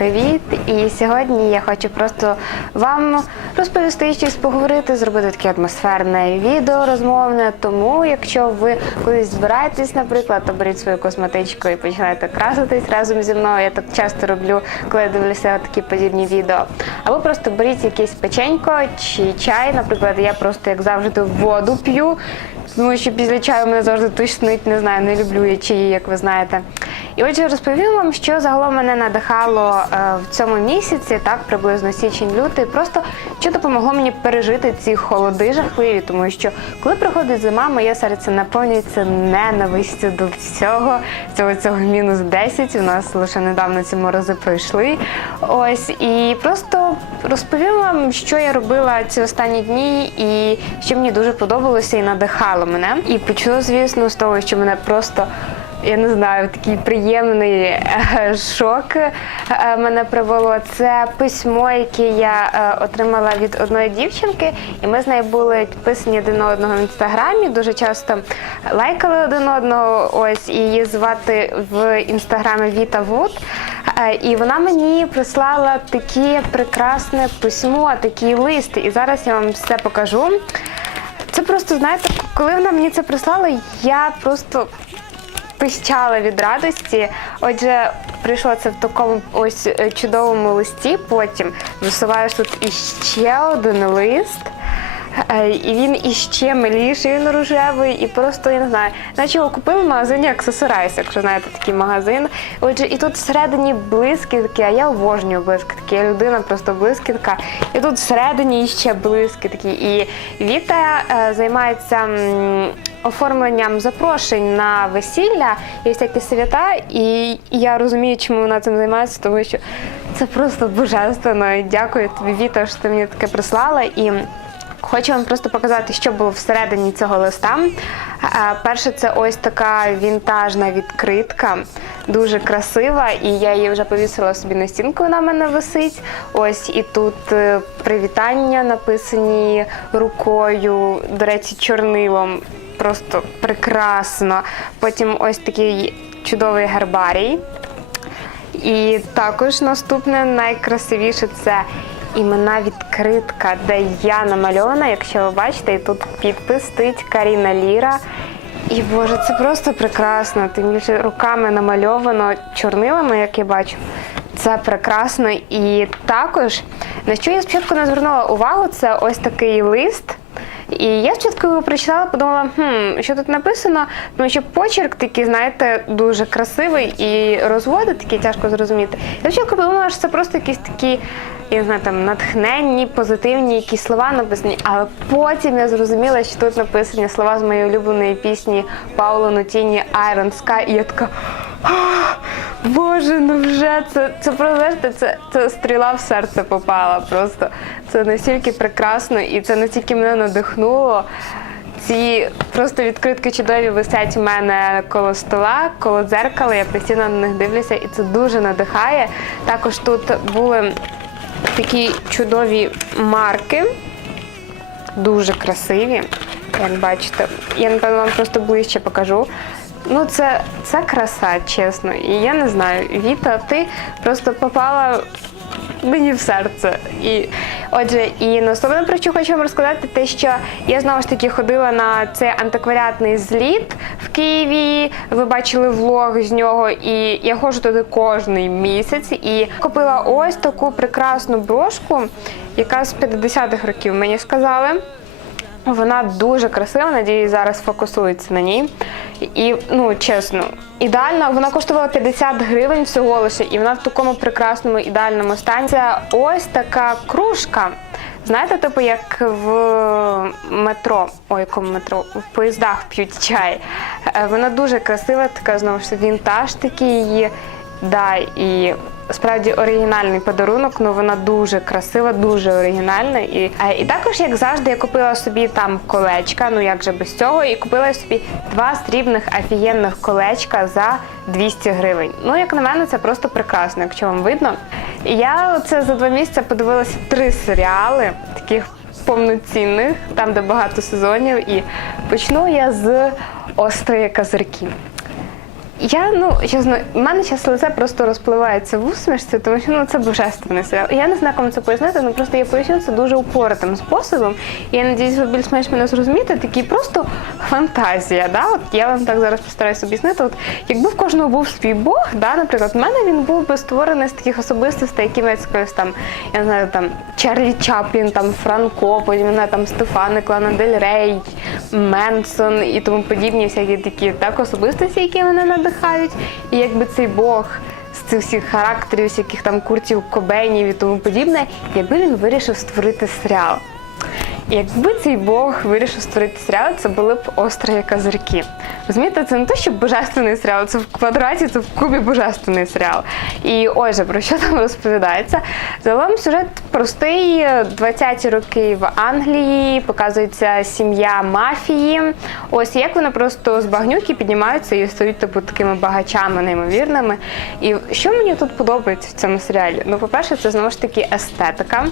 привіт! І сьогодні я хочу просто вам розповісти щось поговорити, зробити таке атмосферне відео розмовне. Тому, якщо ви кудись збираєтесь, наприклад, то беріть свою косметичку і починаєте краситись разом зі мною. Я так часто роблю, коли я дивлюся такі подібні відео. Або просто беріть якесь печенько чи чай. Наприклад, я просто як завжди воду п'ю. Тому що після чаю мене завжди тишнить, не знаю, не люблю я чаї, як ви знаєте. І отже, розповім вам, що загалом мене надихало е, в цьому місяці, так приблизно січень-лютий, просто що допомогло мені пережити ці холоди жахливі, тому що коли приходить зима, моє серце наповнюється ненавистю до всього. Цього цього мінус 10, У нас лише недавно ці морози пройшли. Ось і просто розповім вам, що я робила ці останні дні, і що мені дуже подобалося і надихало мене. І почну, звісно, з того, що мене просто. Я не знаю, такий приємний е, шок е, мене привело. Це письмо, яке я е, отримала від одної дівчинки, і ми з нею були підписані один одного в інстаграмі. Дуже часто лайкали один одного. Ось і її звати в інстаграмі Віта Вуд. І вона мені прислала таке прекрасне письмо, такий лист. І зараз я вам все покажу. Це просто знаєте, коли вона мені це прислала, я просто пищала від радості. Отже, прийшло це в такому ось е, чудовому листі. Потім висуваєш тут іще один лист. Е, І він іще миліший, він рожевий, і просто я не знаю, наче його купили в магазині Accessorize, якщо знаєте такий магазин. Отже, і тут всередині блискітки, а я обожнюю блискітки, я людина просто блискітка. І тут всередині ще блискітки. І Віта е, займається. Оформленням запрошень на весілля і всякі свята, і я розумію, чому вона цим займається, тому що це просто божественно. Дякую тобі, Віта, що ти мені таке прислала. І Хочу вам просто показати, що було всередині цього листа. Е, Перше, це ось така вінтажна відкритка, дуже красива, і я її вже повісила собі на стінку. Вона в мене висить. Ось і тут е, привітання написані рукою, до речі, чорнилом. Просто прекрасно. Потім ось такий чудовий гербарій. І також наступне найкрасивіше це іменна відкритка, де я намальована, якщо ви бачите, і тут підпис Каріна Ліра. І боже, це просто прекрасно. Тим більше руками намальовано чорнилами, як я бачу. Це прекрасно. І також, на що я спочатку не звернула увагу, це ось такий лист. І я спочатку його прочитала, подумала, хм, що тут написано, тому що почерк такий, знаєте, дуже красивий і розводи такі тяжко зрозуміти. Я спочатку подумала, що це просто якісь такі, я не знаю, там натхненні, позитивні якісь слова написані. Але потім я зрозуміла, що тут написані слова з моєї улюбленої пісні Пауло Нутіні Iron Sky. І я така. «Ах, Боже, ну вже це це просто це, це стріла в серце попала. Просто це настільки прекрасно і це настільки мене надихнуло. Ці просто відкритки чудові висять у мене коло стола, коло дзеркала. Я постійно на них дивлюся, і це дуже надихає. Також тут були такі чудові марки, дуже красиві. Як бачите, я напевно вам просто ближче покажу. Ну, це, це краса, чесно. І я не знаю, Віта, ти просто попала мені в серце. І отже, і наступне про що хочу вам розказати, те, що я знову ж таки ходила на цей антикваріатний зліт в Києві. Ви бачили влог з нього, і я ходжу туди кожний місяць. І купила ось таку прекрасну брошку, яка з 50-х років мені сказали. Вона дуже красива, надіюсь, зараз фокусується на ній. І ну чесно, ідеально, вона коштувала 50 гривень всього лише, і вона в такому прекрасному ідеальному стані. Це ось така кружка. Знаєте, типу як в метро, ой, якому метро, в поїздах п'ють чай. Е, Вона дуже красива, така знову ж вінтаж такий її. Да, і справді оригінальний подарунок, ну вона дуже красива, дуже оригінальна. І, і також, як завжди, я купила собі там колечка, ну як же без цього, і купила собі два срібних офігенних колечка за 200 гривень. Ну, як на мене, це просто прекрасно, якщо вам видно. І я оце за два місяці подивилася три серіали, таких повноцінних, там, де багато сезонів. І почну я з острої козирки. Я ну чесно, в мене час лице просто розпливається в усмішці, тому що ну це божественний серіал. Я не знаю, кому це пояснити, ну просто я поясню це дуже упоритим способом. Я надіюсь, ви більш-менш мене зрозумієте. Такий просто фантазія. Да? От я вам так зараз постараюсь об'яснити. От якби в кожного був свій Бог, да, наприклад, в мене він був би створений з таких особистостей, які якось там, я не знаю, там Чарлі Чаплін, там Франко, потім не там Стефаник, Лана Дель Рей, Менсон і тому подібні всякі такі так особистості, які мене надихають. І якби цей Бог з цих всіх характерів, всяких там куртів, кобенів і тому подібне, якби він вирішив створити серіал. Якби цей Бог вирішив створити серіал, це були б острі козирки. Розумієте, це не те, що божественний серіал, це в квадраті, це в кубі божественний серіал. І отже, про що там розповідається? Загалом сюжет простий. 20-ті роки в Англії показується сім'я мафії. Ось як вони просто з багнюки піднімаються і стають типу такими багачами неймовірними. І що мені тут подобається в цьому серіалі? Ну, по-перше, це знову ж таки естетика.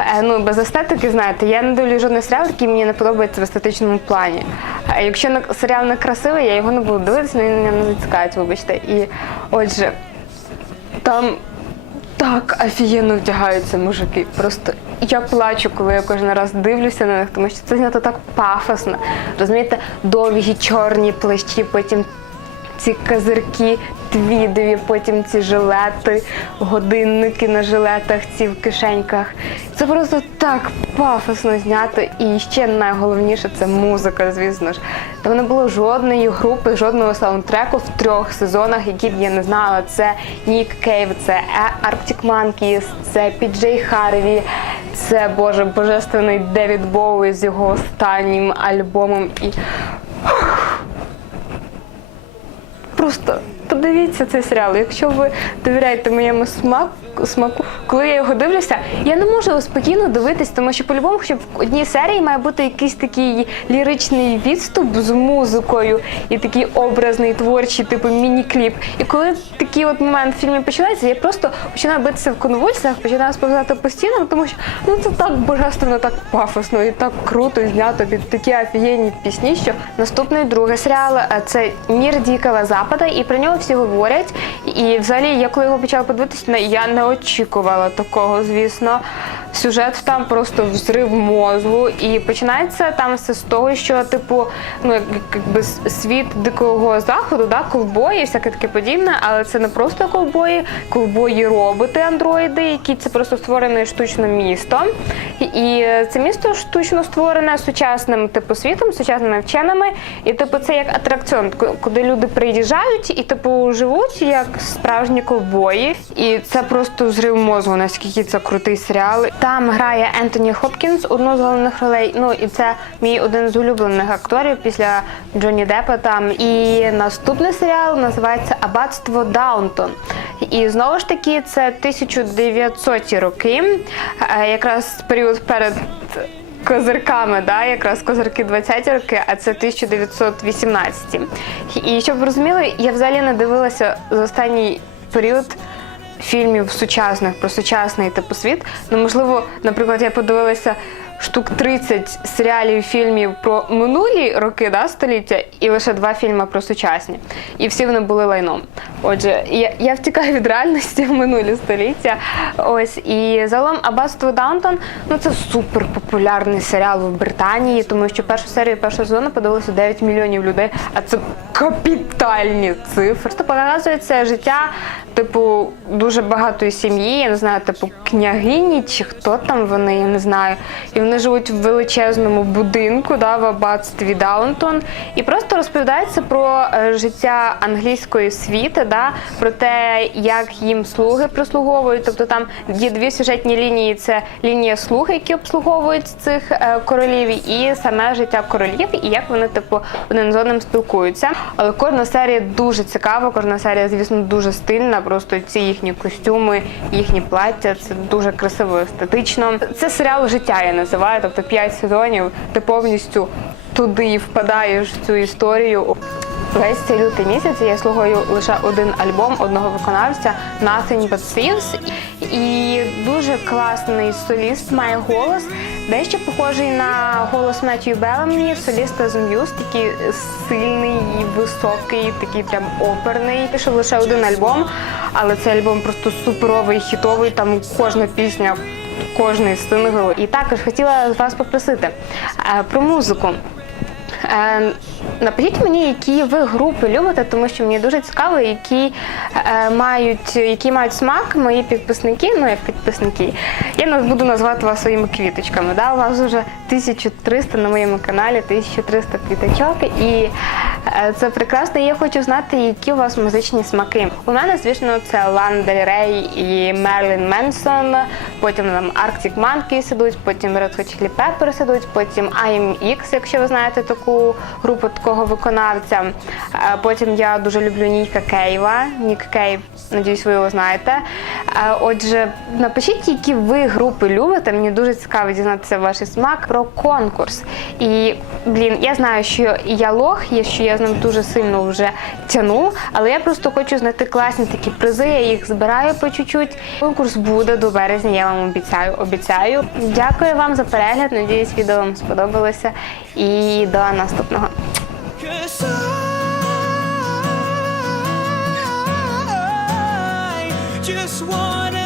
Е, Ну, без естетики, знаєте, я не дивлюсь жодний серіал, який мені не подобається в естетичному плані. Якщо серіал не красивий, я його не буду дивитися, мене не зацікавить, вибачте. І отже, там так офігенно вдягаються мужики. Просто я плачу, коли я кожен раз дивлюся на них, тому що це знято так пафосно. Розумієте, довгі чорні плащі, потім ці козирки твідові, потім ці жилети, годинники на жилетах, ці в кишеньках. Це просто так пафосно знято. І ще найголовніше це музика, звісно ж. Там не було жодної групи, жодного саундтреку в трьох сезонах, які б я не знала. Це Нік Кейв, це Е- Arctic Monkeys, це Піджей Харві, це Боже божественний Девід Боуі з його останнім альбомом. І Просто подивіться цей серіал. Якщо ви довіряєте моєму смаку, смаку, коли я його дивлюся, я не можу спокійно дивитись, тому що по-любому, хоча в одній серії має бути якийсь такий ліричний відступ з музикою і такий образний, творчий, типу міні-кліп. І коли такий от момент в фільмі починається, я просто починаю битися в конвульсіях, починаю сповзати по стінам, тому що ну це так божественно, так пафосно і так круто знято під такі офігенні пісні, що наступний другий серіал е, це Мір Дикого Запада, і про нього всі говорять. І взагалі, я коли його почала подивитися, я не очікувала такого, звісно. Сюжет там просто взрив мозгу, і починається там все з того, що типу, ну якби світ дикого заходу, да, ковбої, всяке таке подібне, але це не просто ковбої, ковбої роботи, андроїди, які це просто створене штучно місто. І це місто штучно створене сучасним типу світом, сучасними вченими. І типу це як атракціон, куди люди приїжджають і типу живуть як справжні ковбої. І це просто взрив мозгу, наскільки це крутий серіал. Там грає Ентоні Хопкінс, одну з головних ролей. Ну і це мій один з улюблених акторів після Джонні Деппа. Там і наступний серіал називається Аббатство Даунтон. І знову ж таки, це 1900-ті роки, е, якраз період перед козирками, да, якраз козирки 20-ті роки, а це 1918. І щоб ви розуміли, я взагалі не дивилася за останній період фільмів сучасних про сучасний типу світ. Ну, можливо, наприклад, я подивилася штук 30 серіалів фільмів про минулі роки да, століття, і лише два фільми про сучасні. І всі вони були лайном. Отже, я, я втікаю від реальності в минулі століття. Ось і загалом Аббатство Даунтон ну це супер популярний серіал в Британії, тому що першу серію першого сезону подивилося 9 мільйонів людей, а це капітальні цифри. Просто показується життя, типу, дуже багатої сім'ї, я не знаю, типу княгині чи хто там вони, я не знаю. І вони живуть в величезному будинку, да, в аббатстві Даунтон. І просто розповідається про е, життя англійської світи, да, про те, як їм слуги прислуговують. Тобто там є дві сюжетні лінії: це лінія слуг, які обслуговують цих е, королів, і саме життя королів, і як вони типу один з одним спілкуються. Але кожна серія дуже цікава, кожна серія, звісно, дуже стильна. Просто ці їхні костюми, їхні плаття, це дуже красиво, естетично. Це серіал життя, я називаю. Тобто 5 сезонів. Ти повністю туди впадаєш в цю історію. Весь цей лютий місяць я слухаю лише один альбом одного виконавця Nothing But Thieves. І дуже класний соліст має голос. дещо похожий на голос Меттью Беламні, соліста з Muse, такий сильний, високий, такий прям оперний. Пішов лише один альбом, але цей альбом просто суперовий, хітовий. Там кожна пісня, кожний сингл. І також хотіла вас попросити е, про музику. Е, Напишіть мені, які ви групи любите, тому що мені дуже цікаво, які е, мають, які мають смак мої підписники, ну як підписники. Я не буду назвати вас своїми квіточками. Да? У вас вже 1300 на моєму каналі, 1300 квіточок. І це прекрасно. Я хочу знати, які у вас музичні смаки. У мене, звісно, це Лан Дель Рей і Мерлін Менсон, потім там Arctic Monkeys ідуть, потім Red Hot Chili Peppers ідуть, потім IMX, якщо ви знаєте таку групу такого виконавця. Е, Потім я дуже люблю Ніка Кейва. Нік Кейв, надіюсь, ви його знаєте. Е, Отже, напишіть, які ви групи любите. Мені дуже цікаво дізнатися ваш смак про конкурс. І блін, я знаю, що я лох, є, що я з ним дуже сильно вже тяну, але я просто хочу знайти класні такі призи. Я їх збираю по чуть-чуть. Конкурс буде до березня. Я вам обіцяю. Обіцяю. Дякую вам за перегляд. Надіюсь, відео вам сподобалося. І до наступного. Just wanna